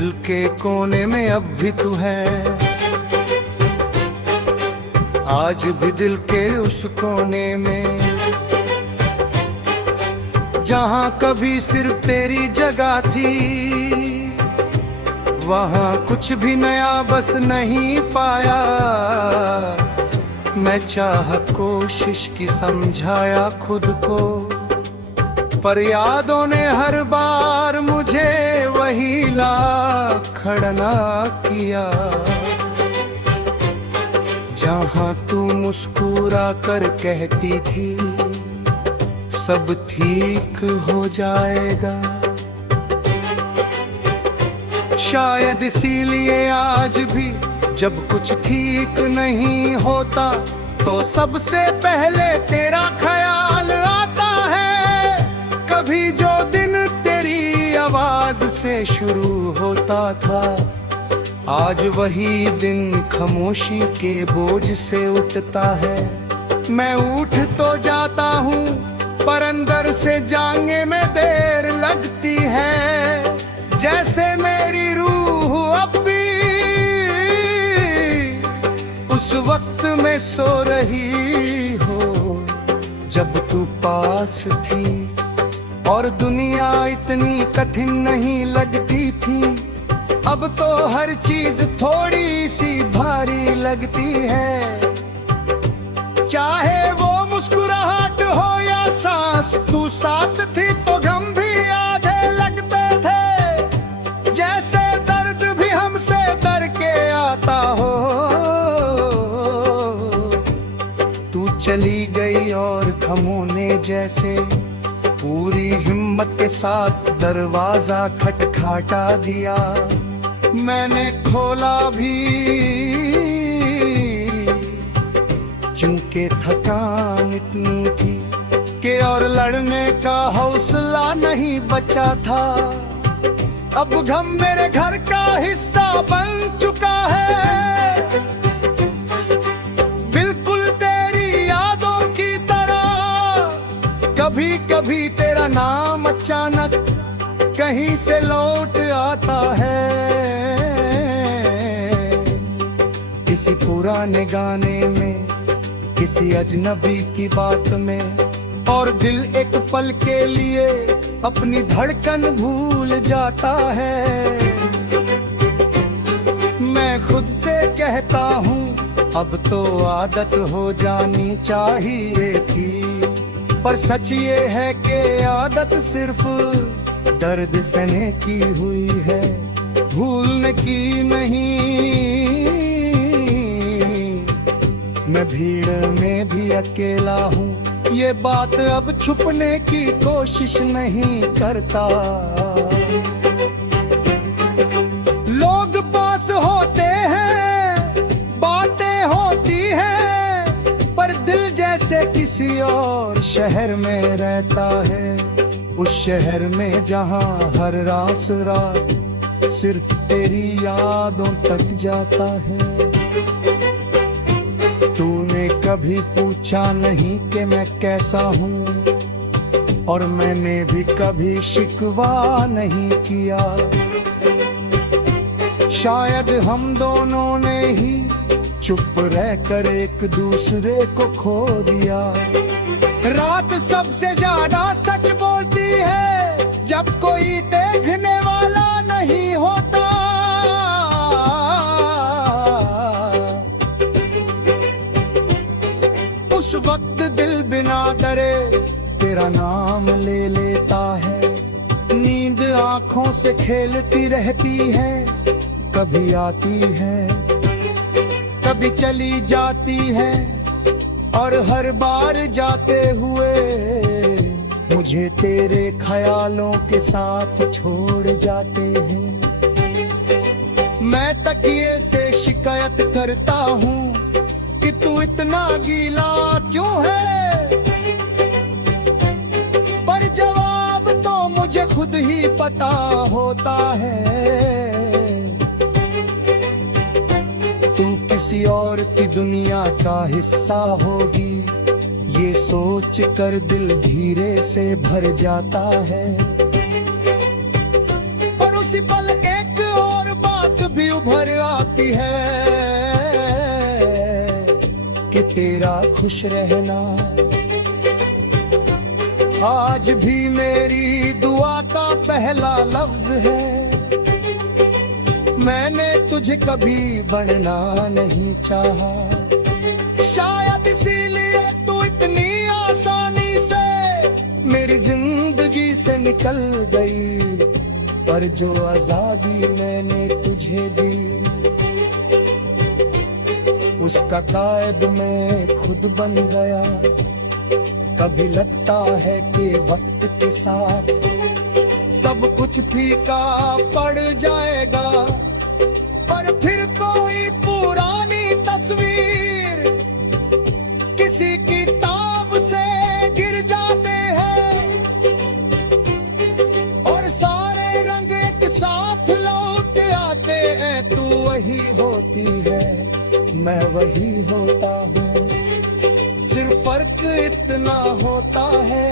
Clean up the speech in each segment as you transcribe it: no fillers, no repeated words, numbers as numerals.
दिल के कोने में अब भी तू है, आज भी दिल के उस कोने में जहाँ कभी सिर्फ तेरी जगह थी। वहाँ कुछ भी नया बस नहीं पाया, मैं चाह कोशिश की समझाया खुद को, पर यादों ने हर बार मुझे वही ला खड़ा किया। जहाँ तू मुस्कुरा कर कहती थी सब ठीक हो जाएगा, शायद इसीलिए आज भी जब कुछ ठीक नहीं होता तो सबसे पहले तेरा ख्याल आता है। कभी जो दिन तेरी आवाज से शुरू होता था, आज वही दिन खामोशी के बोझ से उठता है। मैं उठ तो जाता हूँ पर अंदर से जाने में देर लगती है, जैसे मेरी रूह अब भी उस वक्त में सो रही हो जब तू पास थी और दुनिया इतनी कठिन नहीं लगती थी। अब तो हर चीज थोड़ी सी भारी लगती है, चाहे वो मुस्कुराहट हो या सांस, तू साथ थी तो गम भी आधे लगते थे, जैसे दर्द भी हमसे डर के आता हो। तू चली गई और गमों ने जैसे पूरी हिम्मत के साथ दरवाजा खटखटा दिया। मैंने खोला भी चूंकि थकान इतनी थी कि और लड़ने का हौसला नहीं बचा था। अब गम मेरे घर का हिस्सा बन चुका है, बिल्कुल तेरी यादों की तरह। कभी कभी तेरा नाम अचानक कहीं से लौट आता है, किसी पुराने गाने में, किसी अजनबी की बात में, और दिल एक पल के लिए अपनी धड़कन भूल जाता है। मैं खुद से कहता हूँ अब तो आदत हो जानी चाहिए थी, पर सच ये है कि आदत सिर्फ दर्द सहने की हुई है, भूलने की नहीं। मैं भीड़ में भी अकेला हूँ, ये बात अब छुपने की कोशिश नहीं करता। लोग पास होते हैं, बातें होती हैं, पर दिल जैसे किसी और शहर में रहता है, उस शहर में जहाँ हर रात सिर्फ तेरी यादों तक जाता है। तूने कभी पूछा नहीं कि मैं कैसा हूँ, और मैंने भी कभी शिकवा नहीं किया। शायद हम दोनों ने ही चुप रहकर एक दूसरे को खो दिया। रात सबसे ज्यादा सच बोलती है जब कोई देखने वाला नहीं होता। उस वक्त दिल बिना डरे तेरा नाम ले लेता है, नींद आंखों से खेलती रहती है, कभी आती है कभी चली जाती है, और हर बार जाते हुए मुझे तेरे ख्यालों के साथ छोड़ जाते हैं। मैं तकिए से शिकायत करता हूँ कि तू इतना गीला क्यों है, पर जवाब तो मुझे खुद ही पता होता है। तू किसी और की दुनिया का हिस्सा होगी, ये सोच कर दिल धीरे से भर जाता है। पर उसी पल एक और खुश रहना। आज भी मेरी दुआ का पहला लफ्ज है, मैंने तुझे कभी बढ़ना नहीं चाहा। शायद इसीलिए तू इतनी आसानी से मेरी जिंदगी से निकल गई, पर जो आजादी मैंने तुझे दी उसका कायद मैं खुद बन गया। कभी लगता है कि वक्त के साथ सब कुछ फीका पड़ जाएगा, पर फिर कोई पुरानी तस्वीर किसी किताब से गिर जाते हैं और सारे रंग एक साथ लौट आते हैं। तू वही होती है, मैं वही होता हूँ, सिर्फ फर्क इतना होता है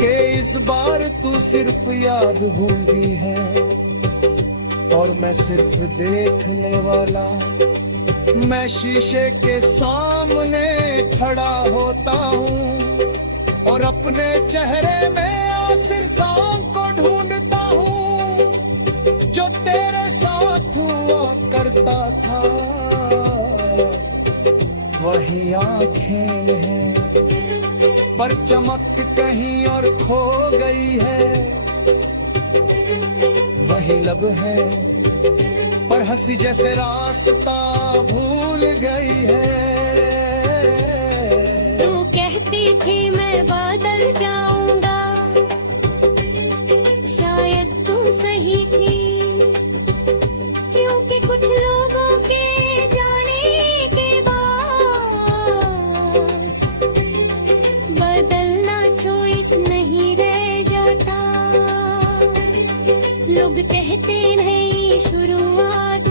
कि इस बार तू सिर्फ याद भूली है और मैं सिर्फ देखने वाला। मैं शीशे के सामने खड़ा होता हूँ और अपने चेहरे में आसिर शाम को ढूंढता हूँ, जो तेरे साथ हुआ करता था वही आंखें हैं, पर चमक कहीं और खो गई है। वही लब है पर हंसी जैसे रास्ता भूल गई है। तू कहती थी मैं बदल जाऊंगा, शायद तू सही थी, क्योंकि कुछ लोगों के जाने के बाद बदलना चॉइस नहीं रह जाता। लोग कहते नहीं शुरुआत